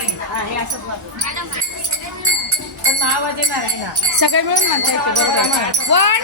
Sorry हे सगळे मिळून म्हणता येते बरोबर वन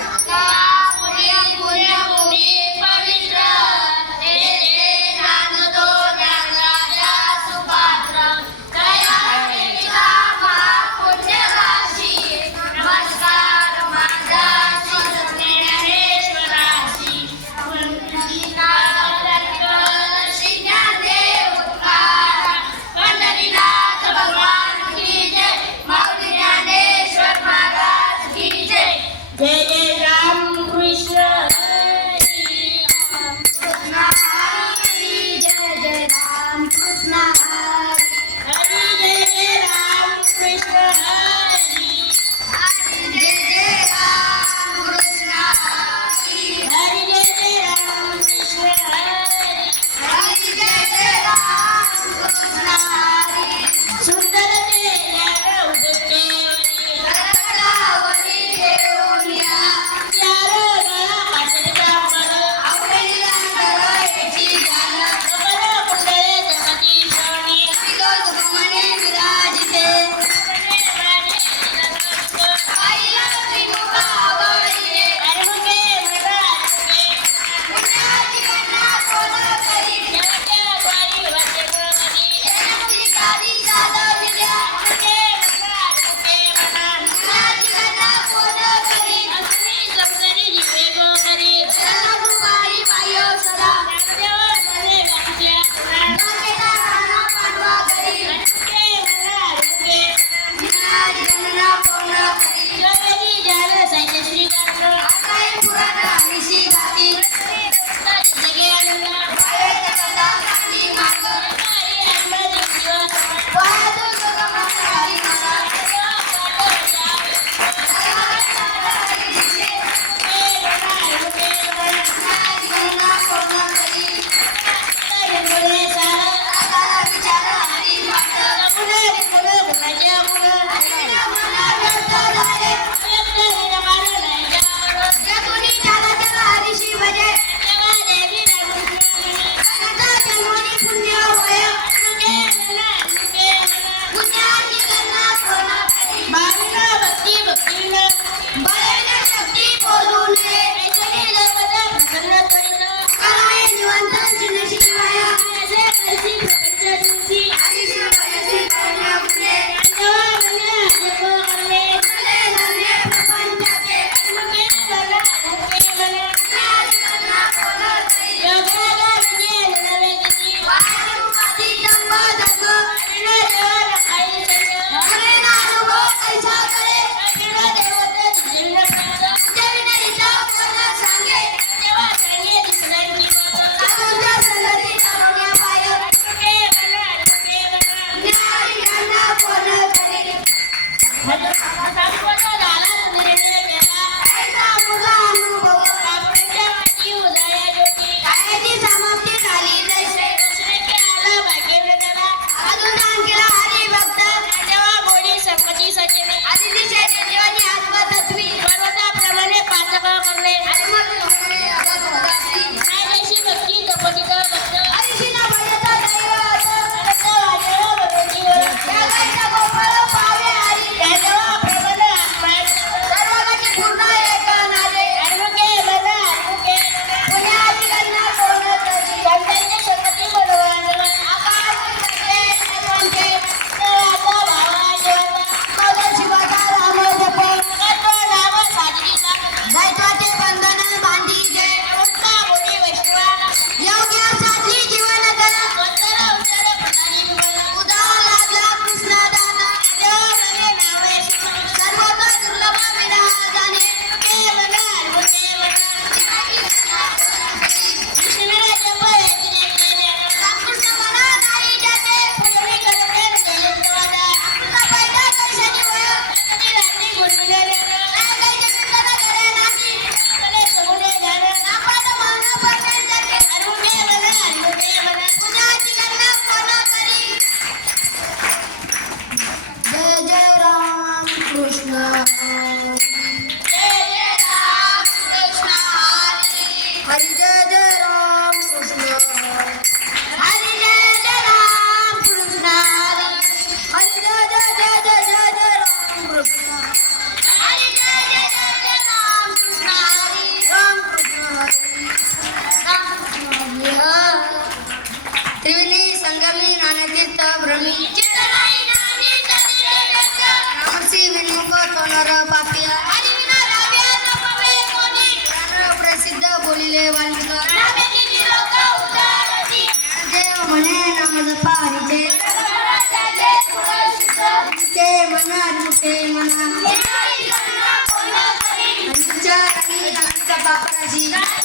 palmas.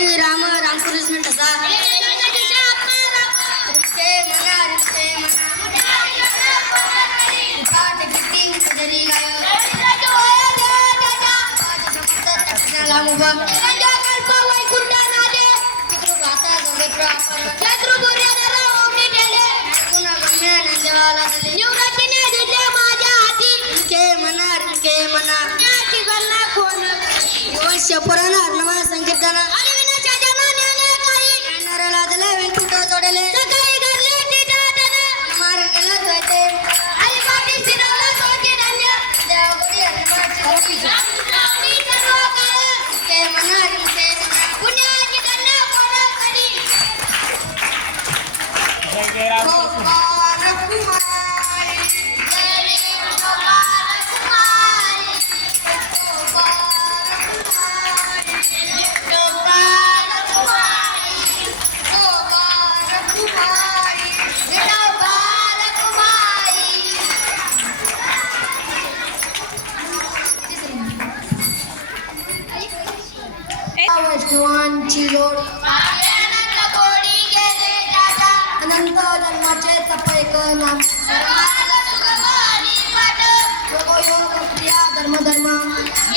శ్రీ రామ రామకృష్ణ సార్ ಪುರಾಣ ನವ ಸಂಕೀರ್ತನ ನೋಡಲೆ ಮಾರನೆಲ್ಲ ಜೊತೆ ಅಲ್ಲಿ ಮಾಡಿ ಸಿರಲ್ಲ ಸೋಕೆ ನನ್ನ ಜಾವಗಡಿ ಅಲ್ಲಿ ಮಾಡಿ 怎么？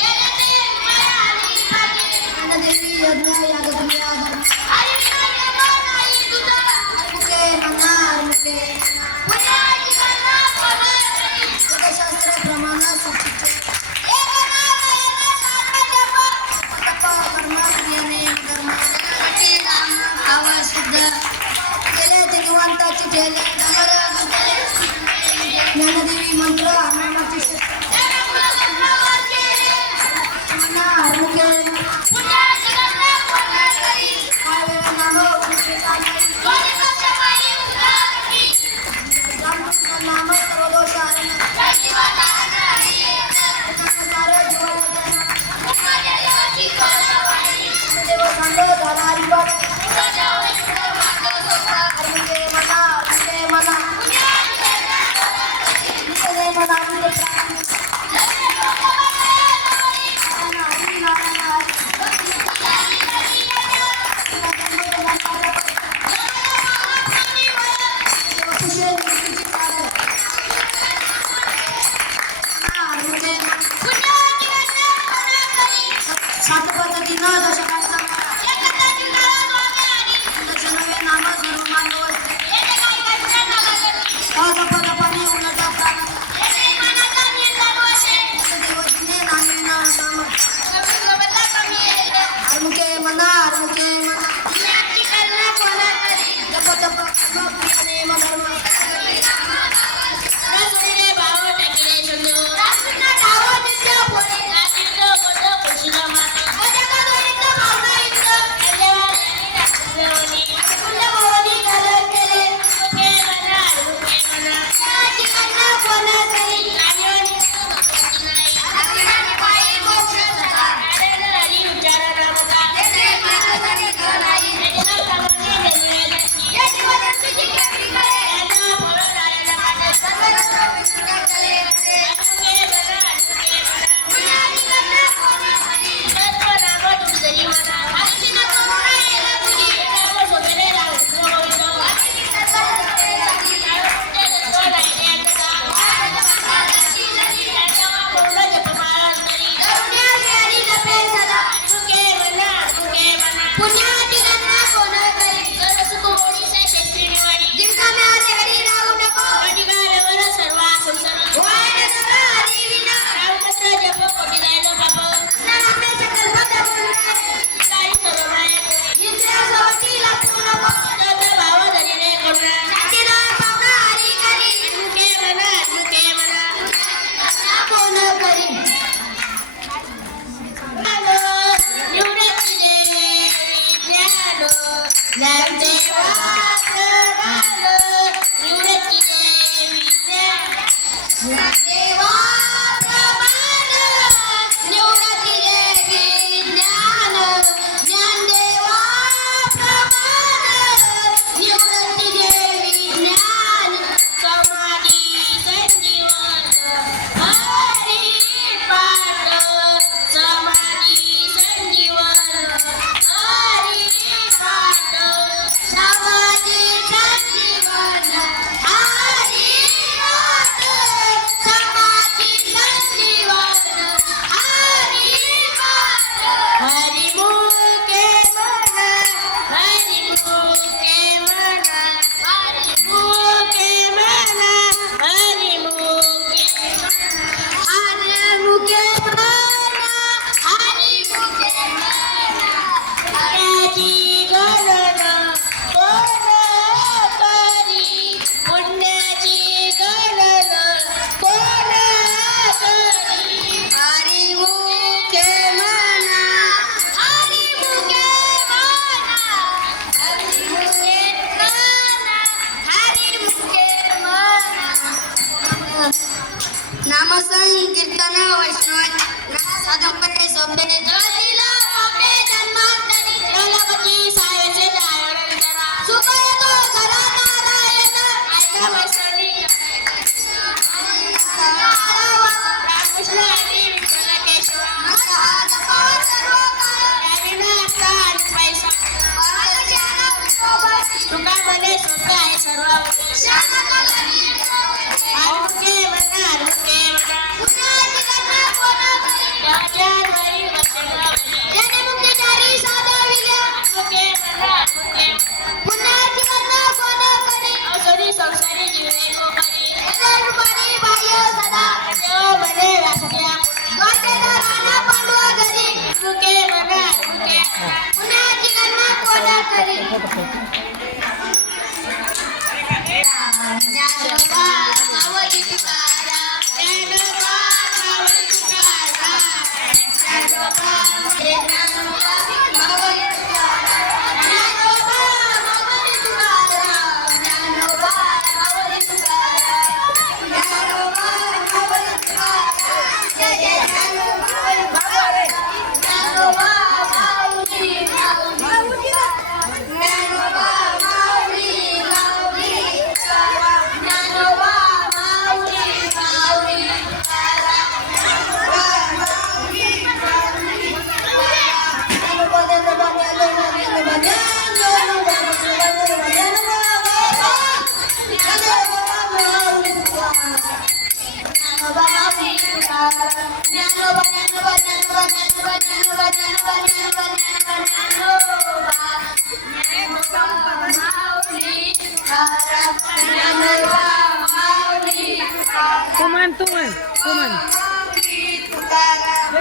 Let the water Amazon Kirtana Vaishnav Nasa Dampare Sombene Jyoti Tuman, tuman, tuman. Tukaran,